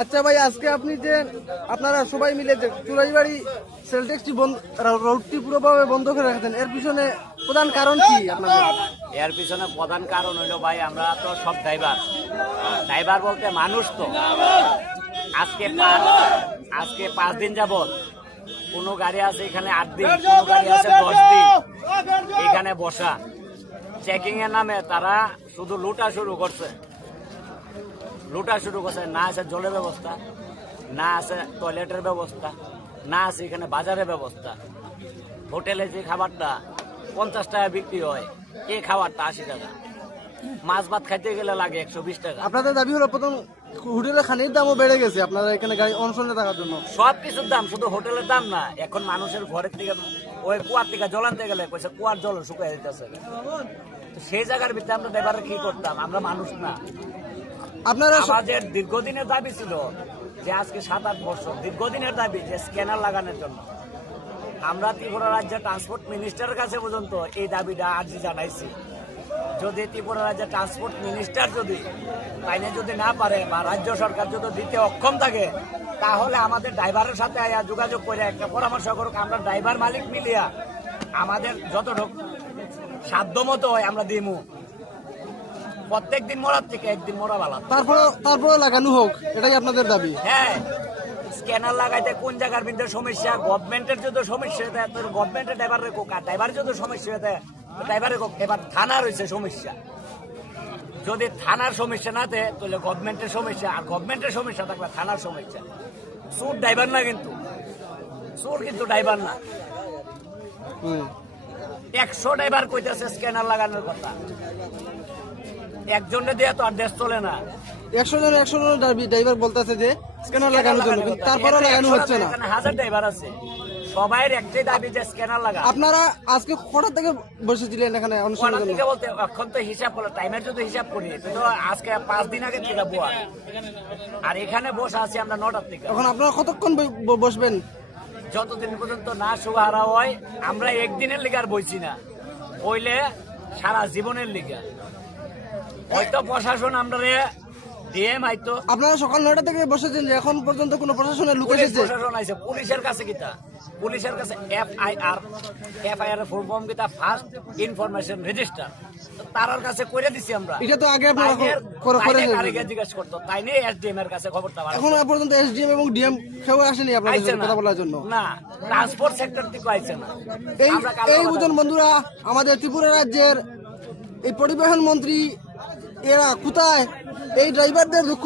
আচ্ছা ভাই, আজকে আপনি যে আপনারা সবাই মিলে যে চুরাইবাড়ি সেল ট্যাক্সটি রোডটি পুরোভাবে বন্ধ করে রাখতেন, এর পিছনে প্রধান কারণ কি আপনাদের? এর পিছনে প্রধান কারণ হইলো ভাই, আমরা তো সব ড্রাইভার বলতে মানুষ তো। আজকে 5 দিন যাবত কোনো গাড়ি আছে এখানে 8 দিন, কোনো গাড়ি আছে 10 দিন এখানে বসা। চেকিং এর নামে তারা শুধু লুটা শুরু করছে। না আছে জলের ব্যবস্থা, না আছে টয়লেটের ব্যবস্থা, না আছে এখানে বাজারের ব্যবস্থা। হোটেলে যে খাবারটা 50 টাকা বিক্রি হয়, এই খাবারটা 80 টাকা। মাছ ভাত খাইতে গেলে লাগে 120 টাকা। আপনাদের দাবি হলো প্রথম হোটেলের খানির দামও বেড়ে গেছে আপনারা এখানে গাড়ি অনশনে থাকার জন্য। সব কিছুর দাম, শুধু হোটেলের দাম না। এখন মানুষের ঘরের থেকে ওই কুয়ার থেকে জল আনতে গেলে কইছে কুয়ার জল শুকাই দিতেছে। সেই জায়গার ভিতরে আমরা ড্রাইভারে কি করতাম? আমরা মানুষ না। আপনারা আমাদের দীর্ঘদিনের দাবি ছিল যে আজকে 7-8 বছর দীর্ঘদিনের দাবি যে স্ক্যানার লাগানোর জন্য। আমরা ত্রিপুরা রাজ্যের ট্রান্সপোর্ট মিনিস্টারের কাছে পর্যন্ত এই দাবিটা আর্জি জানাইছি। যদি ত্রিপুরা রাজ্যের ট্রান্সপোর্ট মিনিস্টার যদি আইনে যদি না পারে বা রাজ্য সরকার যদি দিতে অক্ষম থাকে, তাহলে আমাদের ড্রাইভারের সাথে যোগাযোগ করে একটা পরামর্শ করুক। আমরা ড্রাইভার মালিক মিলিয়া আমাদের যতটুকু সাধ্য মতো হয় আমরা দিমু। প্রত্যেক দিন মরার থেকে একদিন মরা ভালো। তারপরে লাগানো হোক, এটাই আপনাদের দাবি? হ্যাঁ, স্ক্যানার লাগাইতে কোন জায়গার ভিতরে সমস্যা, গভর্নমেন্টের যদি সমস্যা হয়ে থাকে গভর্নমেন্টের ড্রাইভারের কোক, আর ড্রাইভারের যদি সমস্যা হয়ে থাকে ড্রাইভারের কোক। এবার থানার হয়েছে সমস্যা, যদি থানার সমস্যা না থাকে তাহলে গভর্নমেন্টের সমস্যা, আর গভর্নমেন্টের সমস্যা থাকলে থানার সমস্যা। চোর ড্রাইভার না, কিন্তু চোর কিন্তু ড্রাইভার না। 100 ড্রাইভার কইতেছে স্ক্যানার লাগানোর কথা, একজনে দিয়ে তো আর দেশ চলে না। 100 জন ড্রাইভার বলতেছে যে স্ক্যানার লাগানোর জন্য, কিন্তু তারপরেও লাগানো হচ্ছে না। এখানে 1000 ড্রাইভার আছে, সবাই একটাই দাবি যে স্ক্যানার লাগা। আপনারা আজকে কটা থেকে বসেছিলেন এখানে অনুষ্ঠানের জন্য? বলতে এখন তো হিসাব করলো, টাইমের যদি হিসাব করি তো আজকে 5 দিন আগে থেকে বোয়া, আর এখানে বসে আছি আমরা 9টার থেকে। এখন আপনারা কতক্ষণ বসবেন? যতদিন পর্যন্ত না সুহারা হয়। আমরা একদিনের লিগার বইছি না, বইলে সারা জীবনের লিগা। হয়তো প্রশাসন আমরা ডিএম আইতো। আপনারা সকাল 9টা থেকে বসেছেন, যে এখন পর্যন্ত কোনো প্রশাসনের লোক এসেছে? প্রশাসন আইছে, পুলিশের কাছে কিতা, পুলিশের কাছে এফআইআর এর ফুল ফর্ম কিতা, ফার্স্ট ইনফরমেশন রেজিস্টার, তার কাছে কইরা দিছি আমরা। এটা তো আগে আপনারা কারিগর জিজ্ঞাসা করতো, তাই নিয়ে এসডিএম এর কাছে খবরটা। এখন পর্যন্ত এসডিএম এবং ডিএম কেউ আসেনি আপনাদের সাথে কথা বলার জন্য? না, ট্রান্সপোর্ট সেক্টর থেকে আইছে না। এই বুঝুন বন্ধুরা, আমাদের ত্রিপুরা রাজ্যের এই পরিবহন মন্ত্রী এরা কোথায় এই ড্রাইভারদের দুঃখ